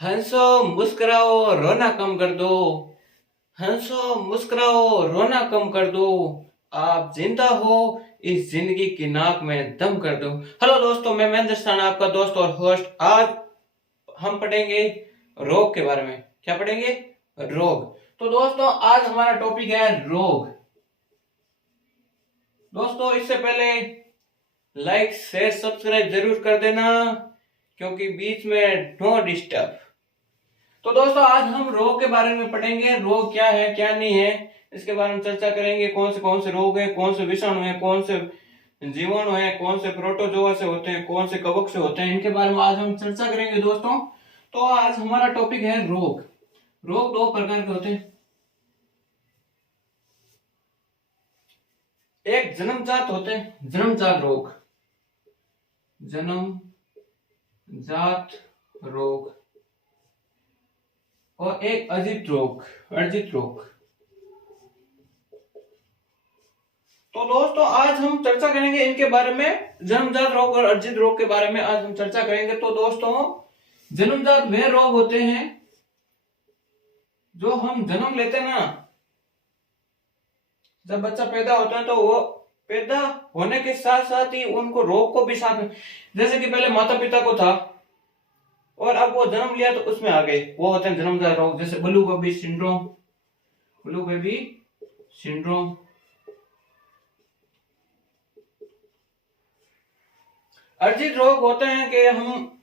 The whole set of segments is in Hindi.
हंसो मुस्कुराओ रोना कम कर दो। हंसो मुस्कुराओ रोना कम कर दो। आप जिंदा हो, इस जिंदगी की नाक में दम कर दो। हेलो दोस्तों, मैं महेंद्र स्थान, आपका दोस्त और होस्ट। आज हम पढ़ेंगे रोग के बारे में। क्या पढ़ेंगे? रोग। तो दोस्तों, आज हमारा टॉपिक है रोग। दोस्तों, इससे पहले लाइक शेयर सब्सक्राइब जरूर कर देना, क्योंकि बीच में नो डिस्टर्ब। तो दोस्तों, आज हम रोग के बारे में पढ़ेंगे। रोग क्या है, क्या नहीं है, इसके बारे में चर्चा करेंगे। कौन से रोग हैं, कौन से विषाणु हैं, कौन से जीवाणु हैं, कौन से प्रोटोजोआ से होते हैं, कौन से कवक से होते हैं, इनके बारे में आज हम चर्चा करेंगे दोस्तों। तो आज हमारा टॉपिक है रोग। रोग दो प्रकार के होते हैं। एक जन्मजात होते हैं, जन्मजात रोग, जन्मजात रोग, और एक अर्जित रोग, अर्जित रोग। तो दोस्तों, आज हम चर्चा करेंगे इनके बारे में। जन्मजात रोग और अर्जित रोग के बारे में आज हम चर्चा करेंगे। तो दोस्तों, जन्मजात वे रोग होते हैं जो हम जन्म लेते हैं ना, जब बच्चा पैदा होता है तो वो पैदा होने के साथ साथ ही उनको रोग को भी साथ में, जैसे कि पहले माता पिता को था और अब वो जन्म लिया तो उसमें आ गए, वो होते हैं जन्मजात रोग। जैसे blue baby syndrome, blue baby syndrome. अर्जित रोग होते हैं कि हम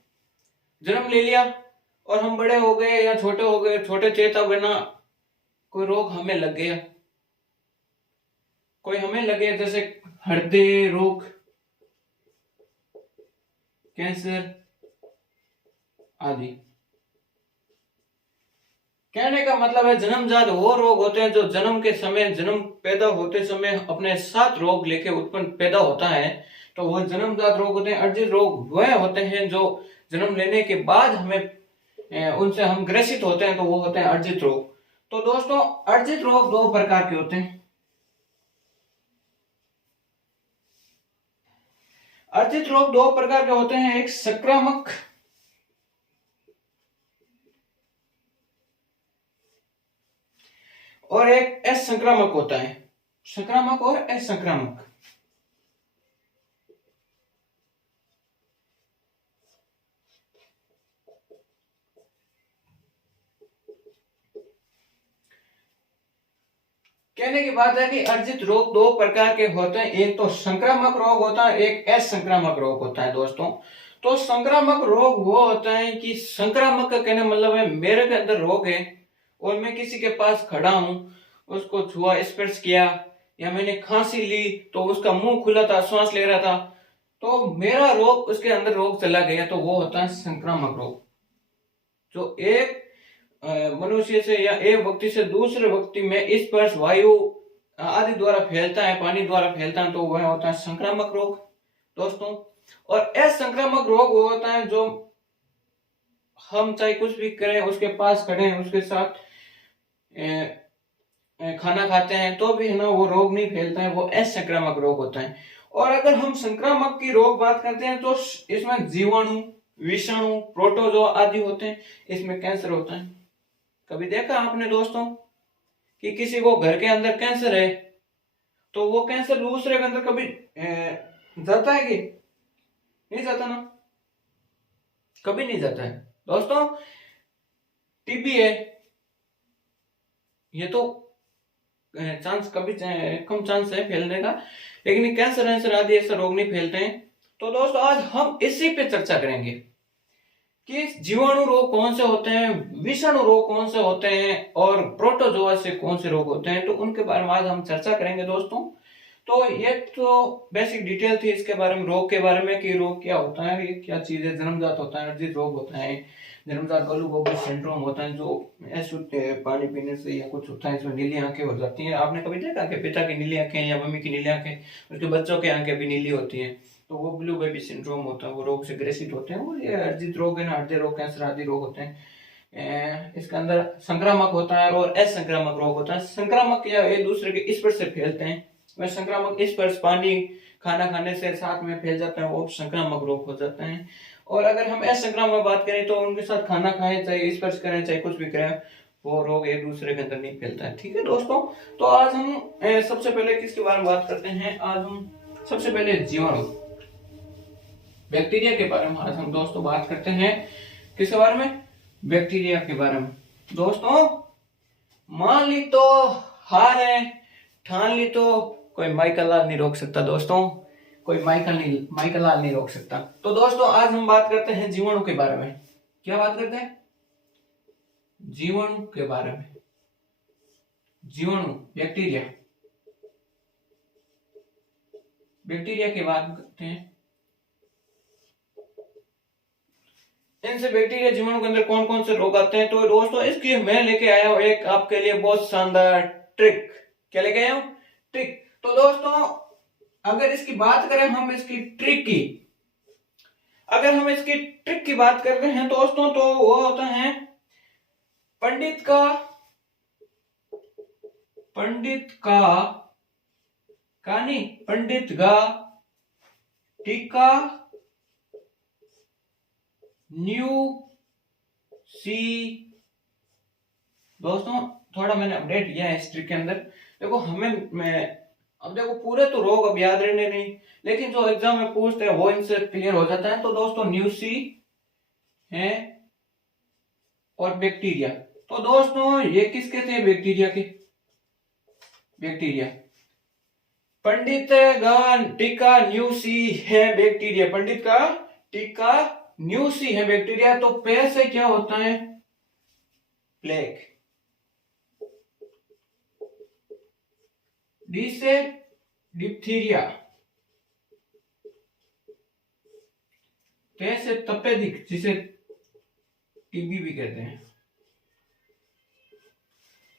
जन्म ले लिया और हम बड़े हो गए या छोटे हो गए, छोटे चेता बिना कोई रोग हमें लग गया, कोई हमें लगे, जैसे हृदय रोग, कैंसर आदि। कहने का मतलब है, जन्मजात वो रोग होते हैं जो जन्म के समय, जन्म पैदा होते समय अपने साथ रोग लेके उत्पन्न पैदा होता है, तो वो जन्मजात रोग होते हैं। अर्जित रोग वह होते हैं जो जन्म लेने के बाद हमें उनसे हम ग्रसित होते हैं, तो वो होते हैं अर्जित रोग। तो दोस्तों, अर्जित रोग दो प्रकार के होते हैं। अर्जित रोग दो प्रकार के होते हैं, एक संक्रामक और एक असंक्रामक होता है। संक्रामक और असंक्रामक। कहने की बात है कि अर्जित रोग दो प्रकार के होते हैं, एक तो संक्रामक रोग होता है, एक असंक्रामक रोग होता है दोस्तों। तो संक्रामक रोग वो होता है कि संक्रामक का कहने मतलब है मेरे के अंदर रोग है और मैं किसी के पास खड़ा हूं, उसको छुआ, स्पर्श किया, या मैंने खांसी ली तो उसका मुंह खुला था, श्वास ले रहा था, तो मेरा रोग उसके अंदर रोग चला गया, तो वो होता है संक्रामक रोग। जो एक मनुष्य से या एक व्यक्ति से दूसरे व्यक्ति में स्पर्श, वायु आदि द्वारा फैलता है, पानी द्वारा फैलता है, तो वह होता है संक्रामक रोग दोस्तों। और असंक्रामक रोग वो होता है जो हम चाहे कुछ भी करें, उसके पास खड़े हैं, उसके साथ खाना खाते हैं, तो भी है ना वो रोग नहीं फैलता है, वो असंक्रामक रोग होता है। और अगर हम संक्रामक की रोग बात करते हैं तो इसमें जीवाणु, विषाणु, प्रोटोजोआ आदि होते हैं, इसमें कैंसर होता है। कभी देखा आपने दोस्तों कि किसी को घर के अंदर कैंसर है, तो वो कैंसर दूसरे के अंदर कभी जाता है कि नहीं जाता ना, कभी नहीं जाता है दोस्तों। टीबी है, ये तो चांस कभी कम चांस है फैलने का, लेकिन कैंसर आदि ऐसा रोग नहीं फैलते हैं। तो दोस्तों, आज हम इसी पे चर्चा करेंगे कि जीवाणु रोग कौन से होते हैं, विषाणु रोग कौन से होते हैं, और प्रोटोजोआ से कौन से रोग होते हैं, तो उनके बारे में आज हम चर्चा करेंगे दोस्तों। तो ये तो बेसिक डिटेल थी इसके बारे में, रोग के बारे में, कि रोग क्या होता है, ये क्या चीज है। जन्मजात होता है, अर्जित रोग होता है, जन्मजात ब्लू बेबी सिंड्रोम होता है, जो अशुद्ध पानी पीने से या कुछ होता है, इसमें नीली आंखें हो जाती हैं। आपने कभी देखा कि पिता की नीली आंखें या मम्मी की नीली आंखें, उसके बच्चों की आंखें भी नीली होती हैं, तो वो ब्लू बेबी सिंड्रोम होता है, वो रोग से ग्रसित होते हैं। और ये अर्जित रोग है ना, हृदय रोग, कैंसर आदि रोग होते हैं। इसके अंदर संक्रामक होता है और असंक्रामक रोग होता है। संक्रामक या एक दूसरे के स्पर्श से फैलते हैं, वह संक्रामक स्पर्श, पानी, खाना खाने से साथ में फैल जाता है, वो संक्रामक रोग हो जाता है। और अगर हम असंक्रामक बात करें तो उनके साथ खाना खाएं, चाहे स्पर्श करें, चाहे कुछ भी करें, वो रोग एक दूसरे के अंदर नहीं फैलता है। ठीक है दोस्तों, तो आज हम सबसे पहले किसके बारे में बात करते हैं? आज हम सबसे पहले जीवाणु, बैक्टीरिया के बारे में आज हम दोस्तों बात करते हैं। किसके बारे में? बैक्टीरिया के बारे में। दोस्तों मान ली तो हार है, ठान ली तो कोई माइकल लाल नहीं रोक सकता दोस्तों, कोई माइकल लाल नहीं रोक सकता। तो दोस्तों आज हम बात करते हैं जीवाणु के बारे में। क्या बात करते हैं? जीवाणु के बारे में। जीवाणु, बैक्टीरिया, बैक्टीरिया की बात करते हैं। इनसे बैक्टीरिया जीवाणु के अंदर कौन कौन से रोग आते हैं? तो दोस्तों इसकी मैं लेके आया हूं एक आपके लिए बहुत शानदार ट्रिक। क्या लेके आया हूं? ट्रिक। तो दोस्तों अगर इसकी बात करें हम इसकी ट्रिक की, अगर हम इसकी ट्रिक की बात करते हैं दोस्तों तो वो होता है पंडित का टीका न्यू सी। दोस्तों थोड़ा मैंने अपडेट किया है हिस्ट्री के अंदर। देखो अब देखो पूरे तो रोग अब याद रहने नहीं, लेकिन जो एग्जाम में पूछते हैं वो इनसे क्लियर हो जाता है। तो दोस्तों न्यू सी है और बैक्टीरिया। तो दोस्तों ये किसके थे? बैक्टीरिया के। बैक्टीरिया, पंडित का टीका न्यू सी है बैक्टीरिया, पंडित का टीका न्यू सी है बैक्टीरिया। तो पे से क्या होता है? प्लेग। डी से डिप्थीरिया, टे से तपेदिक जिसे टीबी भी कहते हैं,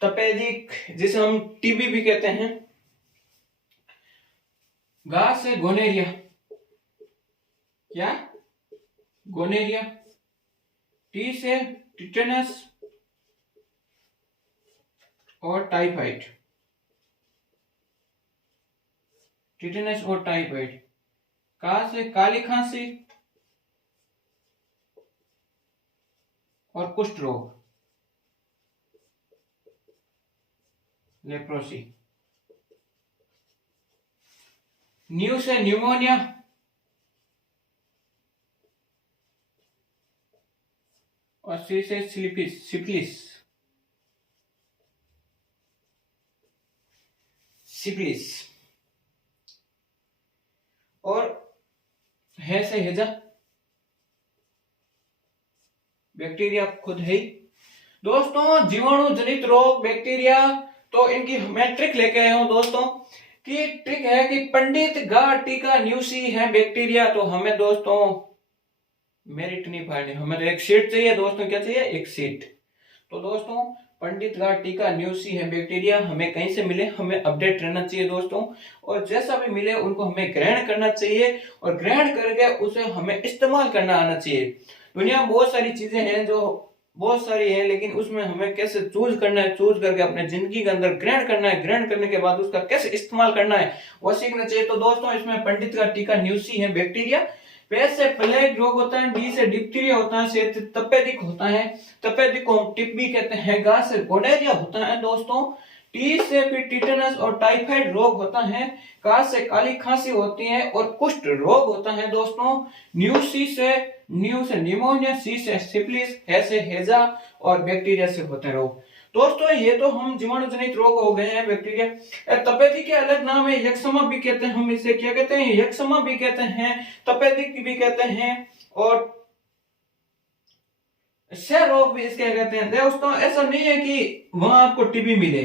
तपेदिक जिसे हम टीबी भी कहते हैं। गा से गोनेरिया, क्या? गोनेरिया। टी से टिटेनस और टाइफाइड, टिटेनस और टाइफाइड। का से काली खांसी और कुष्ठ रोग, लेप्रोसी। न्यू से न्यूमोनिया और सी से सिफिलिस। और है से हैजा, बैक्टीरिया खुद है। दोस्तों जीवाणु जनित रोग, बैक्टीरिया, तो इनकी मैं ट्रिक लेके आया हूं दोस्तों। कि ट्रिक है कि पंडित गा टीका न्यू सी है बैक्टीरिया। तो हमें दोस्तों मेरिट नहीं फाड़नी, हमें तो एक सीट चाहिए दोस्तों। क्या चाहिए? एक सीट। तो दोस्तों पंडित का टीका न्यू सी है बैक्टीरिया हमें कहीं से मिले, हमें अपडेट रहना चाहिए दोस्तों। और जैसा भी मिले उनको हमें ग्रहण करना चाहिए, और ग्रहण करके उसे हमें इस्तेमाल करना आना चाहिए। दुनिया में बहुत सारी चीजें हैं, जो बहुत सारी है, लेकिन उसमें हमें कैसे चूज करना है, चूज करके अपने जिंदगी के अंदर ग्रहण करना है, ग्रहण करने के बाद उसका कैसे इस्तेमाल करना है वो सीखना चाहिए। तो दोस्तों इसमें पंडित का टीका न्यू सी है बैक्टीरिया। पे से प्लेग रोग होता है, डी से डिप्थीरिया होता है, से तपेदिक होता है, तपेदिक को हम टिब्बी कहते हैं, गा से गोनेरिया होता है दोस्तों, टी से फिर टिटेनस और टाइफाइड रोग होता है, का से काली खांसी होती है और कुष्ठ रोग होता है दोस्तों। न्यू से निमोनिया, सी से सिफिलिस, है से हैजा और बैक्टीरिया से होते हैं रोग। दोस्तों ये तो हम जीवाणु जनित रोग हो गए हैं, बैक्टीरिया। तपेदिक के अलग नाम है, यक्ष्मा भी कहते हैं, हम इसे क्या कहते हैं? यक्ष्मा भी कहते हैं, तपेदिक भी कहते हैं, और क्षय रोग भी इसके कहते हैं दोस्तों। ऐसा नहीं है कि वहां आपको टीबी मिले,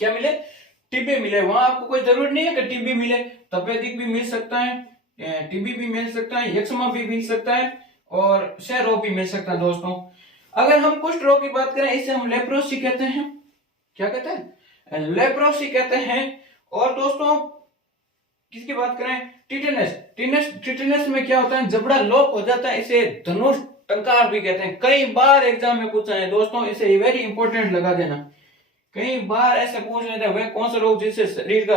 क्या मिले? टीबी मिले। वहां आपको कोई जरूरी नहीं है कि टीबी मिले, तपेदिक भी मिल सकता है, टीबी भी मिल सकता है, यक्ष्मा भी मिल सकता है और क्षय रोग भी मिल सकता है दोस्तों। अगर हम कुष्ठ रोग की बात करें इसे हम लेप्रोसी कहते हैं। क्या कहते हैं? लेप्रोसी कहते हैं। और दोस्तों किसकी बात करें? टिटेनस में क्या होता है? जबड़ा लॉक हो जाता है, इसे धनुष टंकार भी कहते हैं। कई बार एग्जाम में पूछा है दोस्तों, इसे वेरी इंपॉर्टेंट लगा देना। कई बार ऐसे पूछ लेते हैं वह कौन सा रोग जिसे शरीर का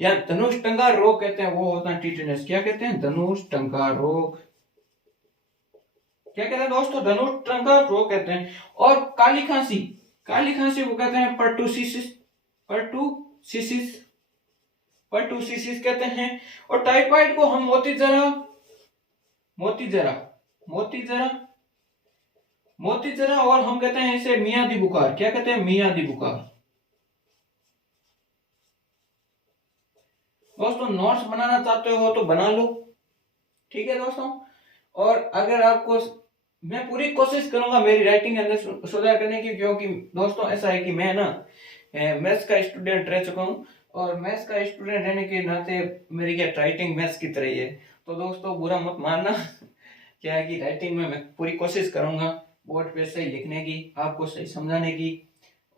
या धनुष टंकार रोग कहते हैं, वो होता है टिटेनस। क्या कहते हैं? धनुष टंकार रोग। क्या कहते हैं दोस्तों, धनुष का रोग कहते हैं। और काली खांसी, काली खांसी वो कहते हैं पर्टुसिस, पर्टुसिस, पर्टुसिस कहते हैं। और टाइफाइड को हम मोतीजरा, मोतीजरा, मोतीजरा, मोतीजरा, और हम कहते हैं इसे मियादी बुखार। क्या कहते हैं, मियादी बुखार। दोस्तों नोट्स बनाना चाहते हो तो बना लो, ठीक है दोस्तों। और अगर आपको, मैं पूरी कोशिश करूंगा मेरी राइटिंग के अंदर सुधार करने की, क्योंकि दोस्तों ऐसा है कि मैं ना मैथ्स का स्टूडेंट रह चुका हूं, और मैथ्स का स्टूडेंट रहने के नाते मेरी क्या राइटिंग मैथ्स की तरह ही है। तो दोस्तों बुरा मत मानना। क्या है कि राइटिंग में मैं पूरी कोशिश करूंगा बोर्ड पे सही लिखने की, आपको सही समझाने की।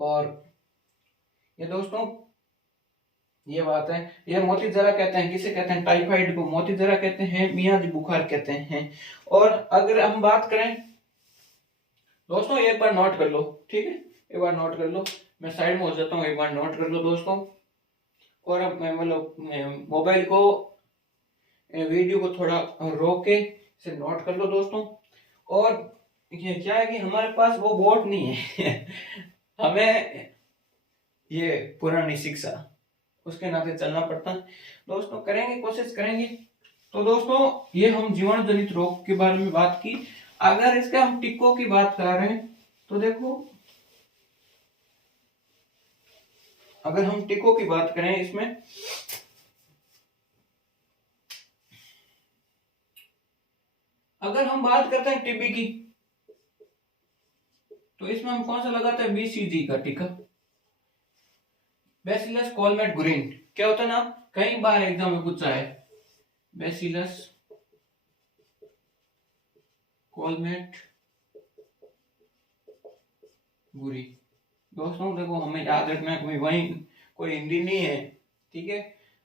और ये दोस्तों ये बात है, ये मोतीजरा कहते हैं, किसे कहते हैं, टाइफाइड को मोतीजरा कहते हैं, मियादी बुखार कहते हैं। और अगर हम बात करें दोस्तों, एक बार नोट कर लो, ठीक है, एक बार नोट कर लो, मैं साइड में हो जाता हूँ, एक बार नोट कर लो दोस्तों। और अब मैं मतलब मोबाइल को, वीडियो को थोड़ा रोक के इसे नोट कर लो दोस्तों। और ये क्या है कि हमारे पास वो बोर्ड नहीं है। हमें ये पुरानी शिक्षा, उसके नाते चलना पड़ता है दोस्तों, करेंगे, कोशिश करेंगे। तो दोस्तों ये हम जीवाणु जनित रोग के बारे में बात की। अगर इसके हम टीकों की बात कर रहे हैं तो देखो, अगर हम टीकों की बात करें इसमें, अगर हम बात करते हैं टीबी की, तो इसमें हम कौन सा लगाते हैं, बीसीजी का टीका, बैसिलस कॉलमेट गुरिन। क्या होता है ना, कई बार एग्जाम में पूछा है, बैसिलस कॉलमेट गुरी। दोस्तों देखो हमें याद रखना है, कोई वही कोई हिंदी नहीं है, ठीक है,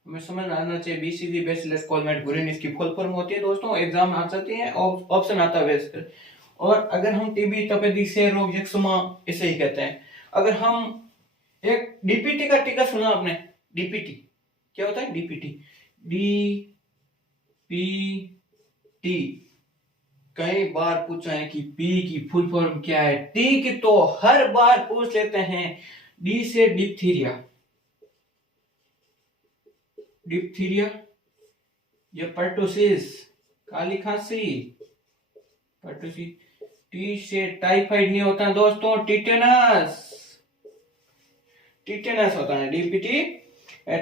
हमें समझ आना चाहिए। बीसीजी बैसिलस कॉलमेट गुरिन इसकी फुल फॉर्म होती है दोस्तों, एग्जाम में आ जाती है, ऑप्शन आता है वैसे। और अगर हम टीबी, तपेदिक, क्षय रोग, यक्ष्मा, इसे ही कहते हैं। अगर हम एक डीपीटी का टीका सुना आपने, डीपीटी क्या होता है, डीपीटी, डीपीटी कई बार पूछा है कि पी की फुल फॉर्म क्या है, टी की तो हर बार पूछ लेते हैं। डी से डिप्थीरिया, डिप्थीरिया, ये पर्टुसिस, काली खांसी, पर्टुसिस। टी से टाइफाइड नहीं होता दोस्तों, टिटेनस, टिटेनस होता है, डीपीटी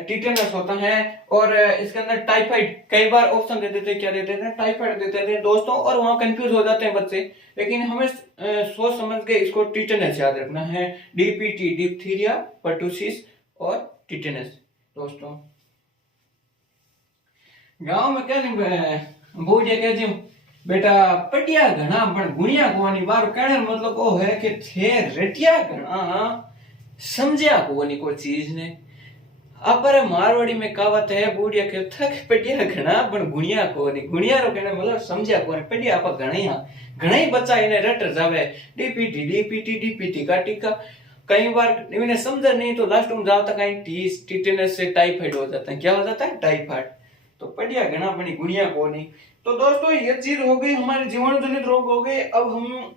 टिटेनस होता है। और इसके अंदर टाइफाइड, कई बार ऑप्शन दे देते, क्या देते थे, टाइफाइड देते थे दोस्तों, और वहां कंफ्यूज हो जाते हैं बच्चे। लेकिन हमें सोच समझ के इसको टिटेनस याद रखना है, डीपीटी, डिप्थीरिया, पर्टुसिस और टिटेनस दोस्तों। गांव में क्या बूढ़े कहते बेटा पटिया घना पण गुणिया कोनी, बार कहने मतलब वो है कि थे रटिया घना समझिया कोनी को चीज ने। अपर मारवाड़ी में कहावत है, बूढ़िया कहता है पटिया घना पण गुणिया कोनी, गुणिया रो कहने मतलब समझिया कोनी, पटिया आप घणिया घणई बच्चा इन्हें रट जावे, डीपीटी डीपीटी डीपीटी का टीका। कई बार इन्हें समझ नहीं तो लास्ट में जाता कहीं टिटेनस से टाइफाइड हो जाता है। क्या हो जाता है, टाइफाइड। तो पटिया घना बनी गुणिया कोनी। तो दोस्तों ये चीज हो गई, हमारे जीवाणु जनित रोग हो गए। अब हम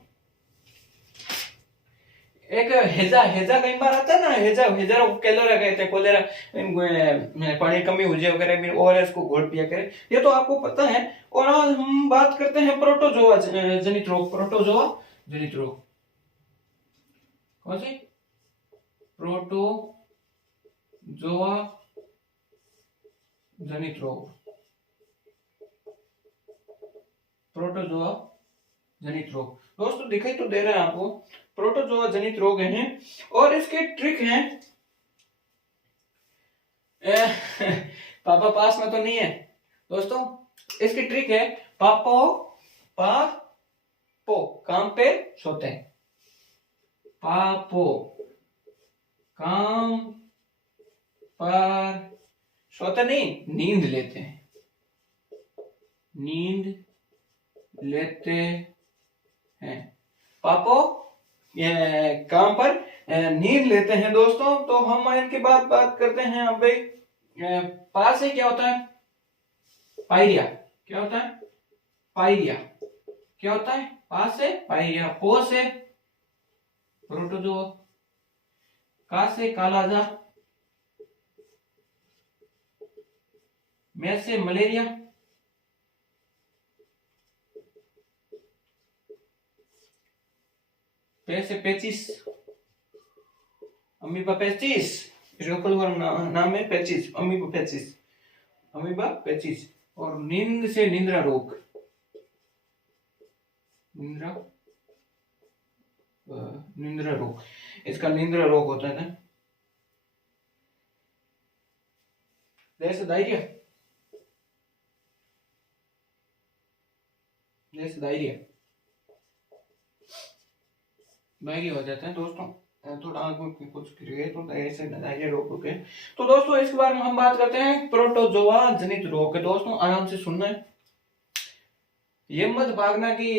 एक हेजा, हेजा कई बार आता है ना, हेजा, हेजा कैलोरा कहते हैं, कोलेरा, पानी कमी हो जाए वगैरह, ओआरएस को घोल पिया करे, ये तो आपको पता है। और आज हम बात करते हैं प्रोटोजोआ जनित रोग, प्रोटोजोआ जनित रोग, कौन सी, प्रोटोजोआ जनित रोग, प्रोटोजोआ जनित रोग दोस्तों दिखाई तो दे रहा है आपको, प्रोटोजोआ जनित रोग हैं। और इसके ट्रिक हैं, पापा पास में तो नहीं है दोस्तों, इसकी ट्रिक है, पापो पापो काम पे सोते हैं, पापो काम पर सोते नहीं, नींद लेते हैं, नींद लेते हैं, पापो ये काम पर नींद लेते हैं दोस्तों। तो हम इनकी बात करते हैं। अब भाई पास से क्या होता है, पायरिया, क्या होता है, पायरिया, क्या होता है, पा से पाइरिया, पो से प्रोटोजोआ, का से कालाजार, मैं से मलेरिया, पे से पेचिस, अमीबा पेचिस, इसका फुल फॉर्म नाम है पेचिस, अमीबा पेचिस, अमीबा पेचिस। और नींद से निद्रा रोग, निद्रा निद्रा रोग, इसका निद्रा रोग होता है ना। जैसे डायरिया, जैसे डायरिया, डायरिया हो जाता है दोस्तों, थोड़ा आंखों की कुछ गिर तो ऐसे डायरिया रोग हो गए। तो दोस्तों इसके बारे में हम बात करते हैं प्रोटोजोआ जनित रोग के। दोस्तों आराम से सुनना है, ये मत भागना कि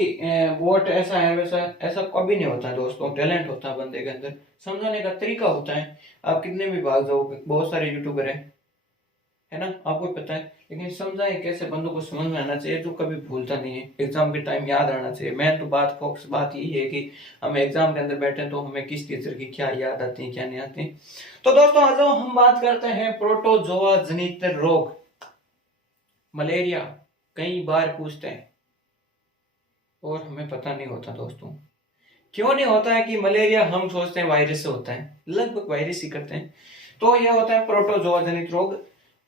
वोट ऐसा है वैसा, ऐसा कभी नहीं होता है दोस्तों। टैलेंट होता है बंदे के अंदर, समझाने का तरीका होता है। आप कितने भी भाग जाओगे, बहुत सारे यूट्यूबर है ना, आपको पता है, लेकिन समझाएं कैसे बंदों को समझ में आना चाहिए, तो कभी भूलता नहीं है। एग्जाम के टाइम याद रहना चाहिए। मैं तो बात फोकस बात यही है कि हम एग्जाम के अंदर बैठे तो हमें किस टीचर की क्या याद आती है क्या नहीं आती। तो दोस्तों आ जाओ हम बात करते हैं प्रोटोजोआ जनित रोग। मलेरिया कई बार पूछते हैं और हमें पता नहीं होता दोस्तों। क्यों नहीं होता है कि मलेरिया हम सोचते हैं वायरस से होता है, लगभग वायरस ही करते हैं। तो यह होता है प्रोटोजोआ जनित रोग।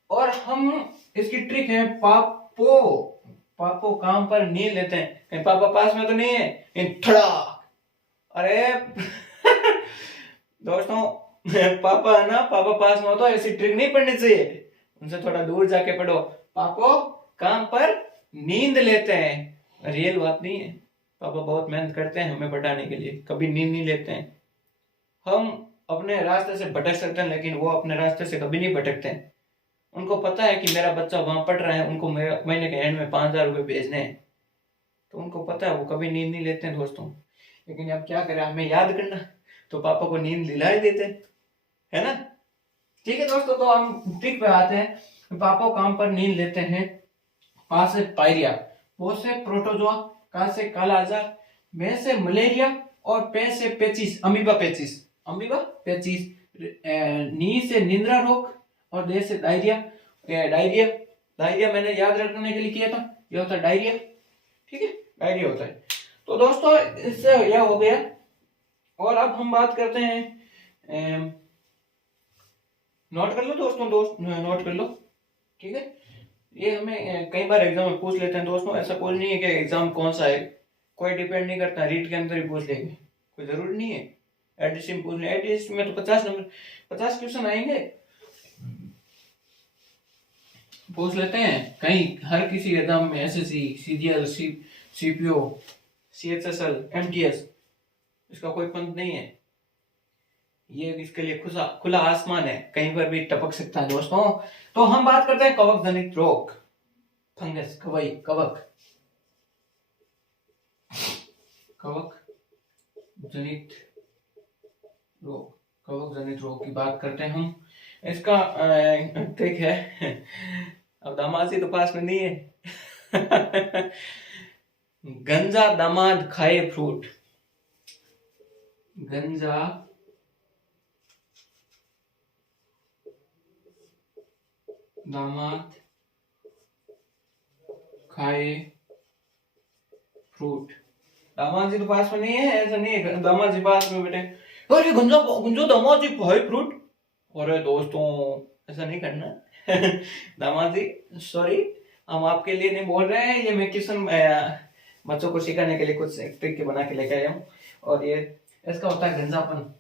और हम इसकी ट्रिक है पापो, पापो काम पर नींद लेते हैं। कहीं पापा पास में तो नहीं है, थड़ा अरे दोस्तों पापा है ना, पापा पास में हो तो ऐसी ट्रिक नहीं पढ़नी चाहिए, उनसे थोड़ा दूर जाके पढ़ो। पापो काम पर नींद लेते हैं, रियल बात नहीं है। पापा बहुत मेहनत करते हैं हमें पढ़ाने के लिए, कभी नींद नहीं लेते हैं। हम अपने रास्ते से भटक सकते हैं, लेकिन वो अपने रास्ते से कभी नहीं भटकते हैं। उनको पता है कि मेरा बच्चा वहां पढ़ रहा है, उनको महीने के एंड में 5,000 रुपये भेजने हैं, तो उनको पता है, वो कभी नींद नहीं लेते हैं दोस्तों। लेकिन अब क्या करें, हमें याद करना, तो पापा को नींद दिला ही देते है ना। ठीक है दोस्तों, तो हम ट्रिक पे आते हैं। पापा काम पर नींद लेते हैं। पा से पायरिया, पो से प्रोटोजोआ, का से कालाजार, में से मलेरिया और पे से पेचिस, अमीबा पेचिस, अमीबा पेचिस। नी से निद्रा रोग और दे से डायरिया। डायरिया, डायरिया मैंने याद रखने के लिए किया था, ये होता है डायरिया। ठीक है, डायरिया होता है। तो दोस्तों इससे यह हो गया। और अब हम बात करते हैं, नोट कर लो दोस्तों, नोट कर लो। ठीक है, ये हमें कई बार एग्जाम में पूछ लेते हैं दोस्तों। ऐसा कोई नहीं है कि एग्जाम कौन सा है, कोई डिपेंड नहीं करता, रीट के अंदर ही पूछ लेंगे, कोई जरूरी नहीं है एडीसी में पूछ ले। एडीसी में तो 50 नंबर 50 क्वेश्चन आएंगे, पूछ लेते हैं कहीं हर किसी एग्जाम में। SSC, CGL, CPO, CHSL, MTS, इसका कोई पंत नहीं है। ये इसके लिए खुला आसमान है, कहीं पर भी टपक सकता है दोस्तों। तो हम बात करते हैं कवक जनित रोग, फंगस, कवई, कवक, कवक जनित रोग, कवक जनित रोग की बात करते हैं हम। इसका ठीक है अब दामाद तो पास में नहीं है गंजा दामाद खाए फ्रूट, गंजा दामाद खाए फ्रूट। दामाद जी तो पास में नहीं है, ऐसा नहीं है दामाद जी पास में बैठे, अरे गुंजा गुंजो दामाद जी खाए फ्रूट। अरे दोस्तों ऐसा नहीं करना दामाद जी सॉरी, हम आपके लिए नहीं बोल रहे हैं, ये मैं किशन बच्चों को सिखाने के लिए कुछ ट्रिक बना के लेके आया हूँ। और ये इसका होता है गंजापन,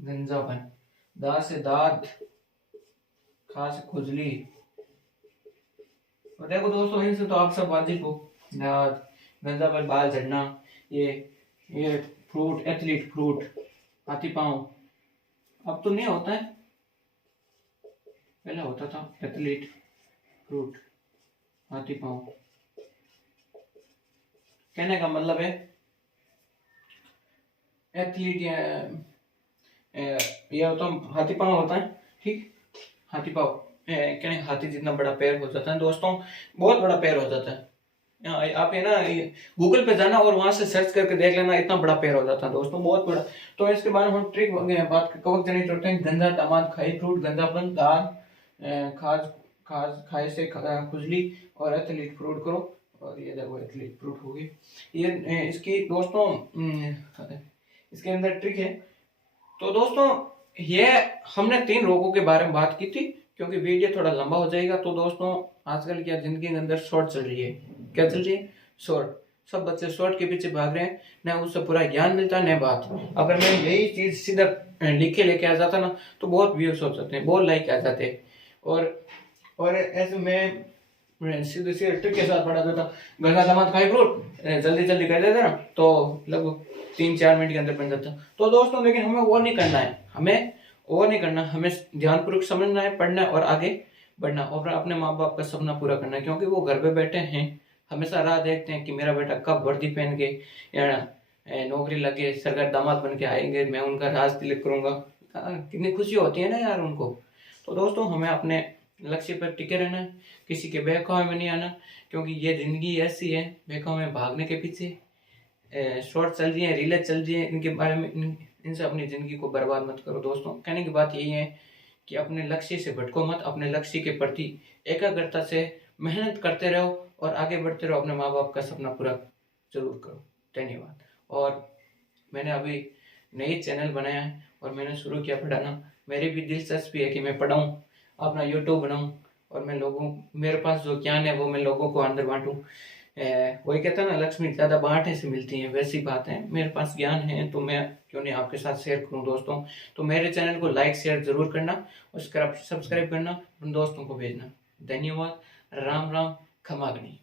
गंजापन, दा से दाद, खा से खुजली। और देखो दोस्तों इनसे तो आप सब वाजिब हो, दाद, गंजापन, बाल झड़ना, ये फ्रूट, एथलीट फ्रूट, हाथी पांव, अब तो नहीं होता है, पहले होता था एथलीट फ्रूट, हाथी पांव। कहने का मतलब है एथलीट ये होता हाथी पांव होता है। ठीक, हाथी पांव कहने हाथी जितना बड़ा पैर हो जाता है दोस्तों, बहुत बड़ा पैर हो जाता है। आप है ना गूगल पे जाना और वहां से सर्च करके देख लेना, इतना बड़ा पेड़ हो जाता है दोस्तों, बहुत बड़ा। तो इसके बारे में हम ट्रिक बात कवक जनित होते हैं। गंजा दामाद खाई फ्रूट, गंजापन दाल, खाज खाज खाए से खुजली और एथलीट फ्रूट करो। और ये देखो एथलीट फ्रूट होगी ये इसकी दोस्तों इसके अंदर ट्रिक है। तो दोस्तों ये हमने 3 रोगों के बारे में बात की थी, क्योंकि वीडियो थोड़ा लंबा हो जाएगा। तो दोस्तों आजकल क्या जिंदगी के अंदर शॉर्ट चल रही है, क्या चल रही है, शॉर्ट। सब बच्चे शॉर्ट के पीछे भाग रहे हैं, न उससे पूरा ज्ञान मिलता न बात। अगर मैं यही चीज सीधा लिख के लेके आ जाता ना तो बहुत व्यूज हो जाते हैं, बहुत लाइक आ जाते हैं। और ऐसे मैं सीधे सीधे ट्रिक के साथ पढ़ा देता, गंगा दामाद खाई फ्रूट जल्दी जल्दी कर देता ना, तो लगभग 3-4 मिनट के अंदर बन जाता। तो दोस्तों लेकिन हमें वो नहीं करना है, हमें ध्यानपूर्वक समझना है, पढ़ना है और आगे बढ़ना, और अपने माँ बाप का सपना पूरा करना है। क्योंकि वो घर पे बैठे हैं, हमेशा राह देखते हैं कि मेरा बेटा कब वर्दी पहन के या नौकरी लगे, सरकार दामाद बन के आएंगे, मैं उनका राज तिलक करूंगा। कितनी खुशी होती है ना यार उनको। तो दोस्तों हमें अपने लक्ष्य पर टिके रहना है, किसी के बहकावे में नहीं आना, क्योंकि ये जिंदगी ऐसी है, बहकावे में भागने के पीछे शॉर्ट चल रही है, रीलें चल रही है, इनके बारे में इनसे अपनी जिंदगी को बर्बाद मत करो। दोस्तों कहने की बात यही है कि अपने लक्ष्य से भटको मत, अपने लक्ष्य के प्रति एकाग्रता से मेहनत करते रहो और आगे बढ़ते रहो, अपने माँ बाप का सपना पूरा जरूर करो। धन्यवाद। और मैंने अभी नई चैनल बनाया है और मैंने शुरू किया पढ़ाना। मेरी भी दिलचस्पी है कि मैं पढ़ाऊँ, अपना यूट्यूब बनाऊँ और मैं मेरे पास जो ज्ञान है वो मैं लोगों को अंदर बांटूँ। वही कहता है ना, लक्ष्मी ज्यादा बांटने से मिलती है, वैसी बात है। मेरे पास ज्ञान है तो मैं क्यों नहीं आपके साथ शेयर करूं दोस्तों। तो मेरे चैनल को लाइक शेयर जरूर करना और सब्सक्राइब करना, उन दोस्तों को भेजना। धन्यवाद। राम राम। खमाग्नि।